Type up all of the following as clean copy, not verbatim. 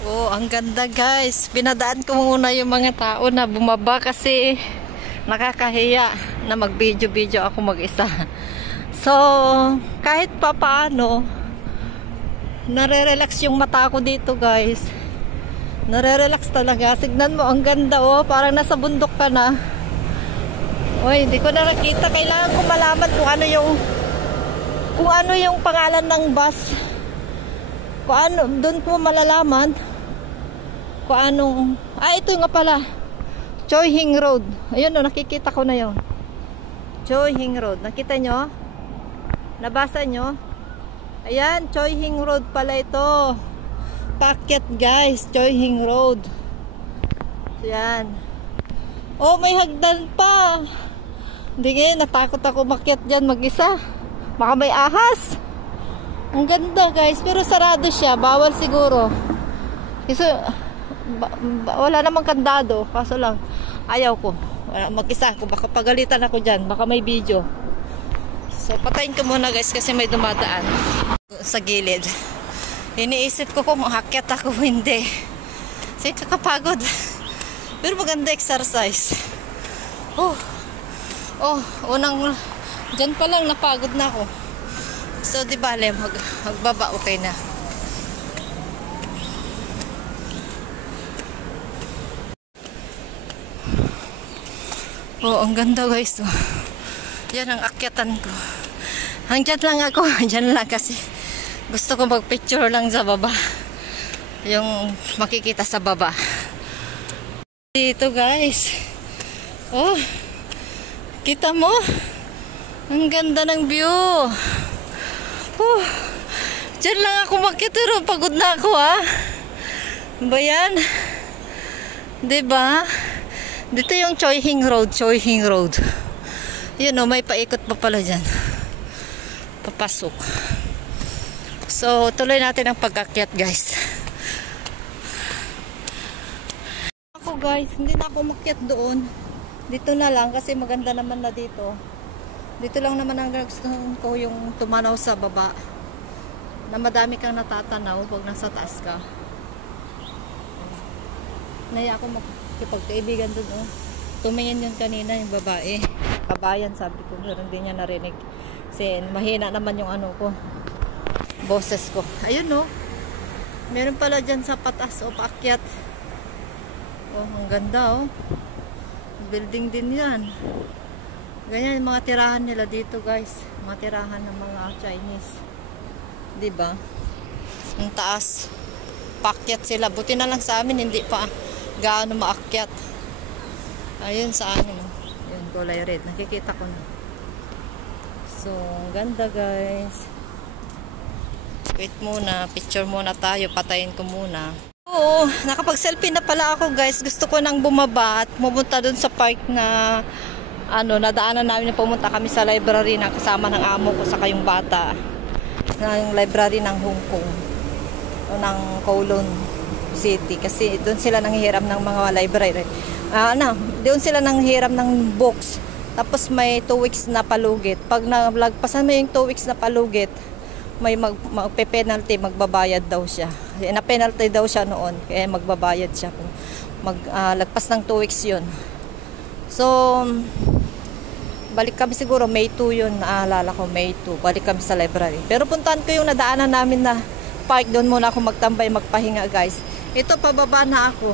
Oh, ang ganda guys. Pinadaan ko muna yung mga tao na bumaba kasi nakakahiya na mag-video-video ako mag-isa. So, kahit pa paano, nare-relax yung mata ko dito guys. Nare-relax talaga. Signan mo, ang ganda oh. Parang nasa bundok ka na. Uy, hindi ko na nakita. Kailangan ko malaman kung ano yung pangalan ng bus. Kung ano, doon ko malalaman kung anong, ito nga pala, Choi Hing Road. Ayun o, nakikita ko na yun. Choi Hing Road. Nakita nyo? Nabasa nyo? Ayan, Choi Hing Road pala ito. Packet guys, Choi Hing Road. Ayan. Oh, may hagdan pa. Hindi ngayon, natakot ako makyat dyan mag-isa. Baka may ahas. Ang ganda guys, pero sarado siya. Bawal siguro. Kasi wala namang kandado. Kaso lang, ayaw ko. Mag-isa ako. Baka pagalitan ako dyan. Baka may video. So, patayin ko muna guys kasi may dumadaan sa gilid. Iniisip ko kung hakyat ako hindi. Kasi kakapagod. Pero maganda exercise. Oh, unang dyan pa lang napagod na ako. So, di bale, magbaba, okay na. Oh, ang ganda guys. Oh. Yan ang akyatan ko. Hanggang lang ako. Diyan lang kasi gusto ko mag-picture lang sa baba. Yung makikita sa baba. Dito guys. Oh, kita mo? Ang ganda ng view. Diyan lang ako makita, pero pagod na ako ba yan? Diba? Dito yung Choi Hing Road. Yun o, may paikot pa pala dyan. Papasok. So, tuloy natin ang pag-akyat guys. Ako guys, hindi na ako makyat doon. Dito na lang kasi maganda naman na dito. Dito lang naman ang gusto ko, yung tumanaw sa baba. Na madami kang natatanaw pag nasa taas ka. Naya ako makipagkaibigan doon. Oh. Tumingin yun kanina yung babae. Kabayan sabi ko, pero hindi niya narinig. Kasi mahina naman yung ano ko. Boses ko. Ayun no. Meron pala dyan sa patas o paakyat. Oh, ang ganda oh. Building din yan. Ganyan yung mga tirahan nila dito guys. Mga tirahan ng mga Chinese. Diba? Ang taas. Paakyat sila. Buti na lang sa amin hindi pa gaano maakyat. Ayun sa amin. Yun, kulay red. Nakikita ko na. So, ang ganda guys. Wait muna. Picture muna tayo. Patayin ko muna. Oo, nakapag-selfie na pala ako guys. Gusto ko nang bumaba at pumunta dun sa park na nadaanan namin, pumunta kami sa library na kasama ng amo ko saka yung bata. Yung library ng Hong Kong o ng Kowloon City kasi doon sila nanghihiram ng mga library. Doon sila nanghihiram ng books. Tapos may 2 weeks na palugit. Pag nalagpasan mo yung 2 weeks na palugit, may magpe-penalty, magbabayad daw siya. Na-penalty daw siya noon, kaya magbabayad siya kung lagpas ng 2 weeks yun. So, balik kami siguro May 2 yun, naalala ko May 2, balik kami sa library. Pero puntahan ko yung nadaanan namin na park, doon muna ako magtambay, magpahinga guys. Ito, pababa na ako.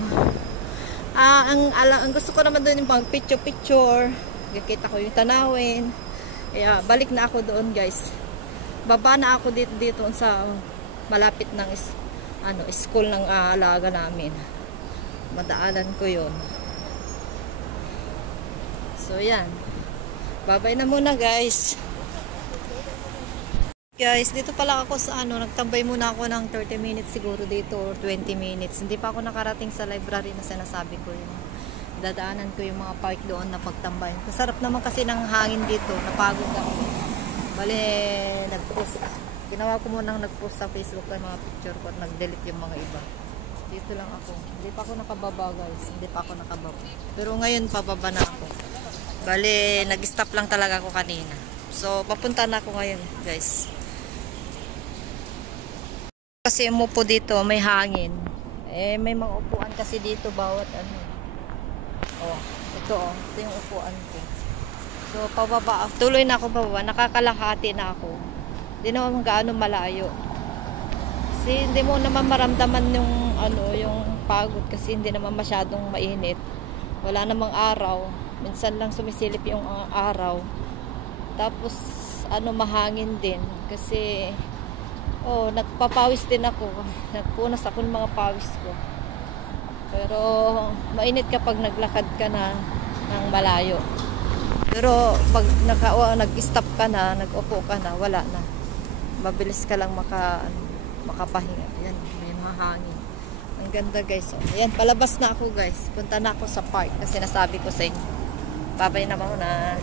Ang gusto ko naman doon yung pang picture, nakikita ko yung tanawin. Kaya balik na ako doon guys. Baba na ako dito sa malapit ng school ng alaga namin. Madaanan ko yun. So yan. Babay na muna guys. Guys, dito pala ako sa nagtambay muna ako ng 30 minutes siguro dito or 20 minutes. Hindi pa ako nakarating sa library na sinasabi ko yun. Dadaanan ko yung mga park doon na pagtambay. Kasarap naman kasi ng hangin dito. Napagod ako. Bale, nag-post. Ginawa ko munang nag-post sa Facebook ng mga picture ko at nag-delete yung mga iba. Dito lang ako. Hindi pa ako nakababa guys. Hindi pa ako nakababa. Pero ngayon pababa na ako. Bale, nag-stop lang talaga ako kanina. So, papunta na ako ngayon guys. Kasi umupo dito, may hangin. Eh, may mga upuan kasi dito bawat ano. Oh, ito yung upuan ko. So, pababa. Tuloy na ako pababa. Nakakalahati na ako. Hindi naman gaano malayo. Kasi hindi mo naman maramdaman yung ano, yung pagod kasi hindi naman masyadong mainit. Wala namang araw. Minsan lang sumisilip yung araw. Tapos ano, mahangin din kasi nagpapawis din ako. Nagpunas ako ng mga pawis ko. Pero mainit kapag naglakad ka na ng malayo. Pero pag nag-stop ka na, nag-upo ka na, wala na. Mabilis ka lang makapahinga. Yan, may mahangin. Ang ganda guys. So, ayan, palabas na ako guys. Punta na ako sa park kasi nasabi ko sa inyo. Babay naman na.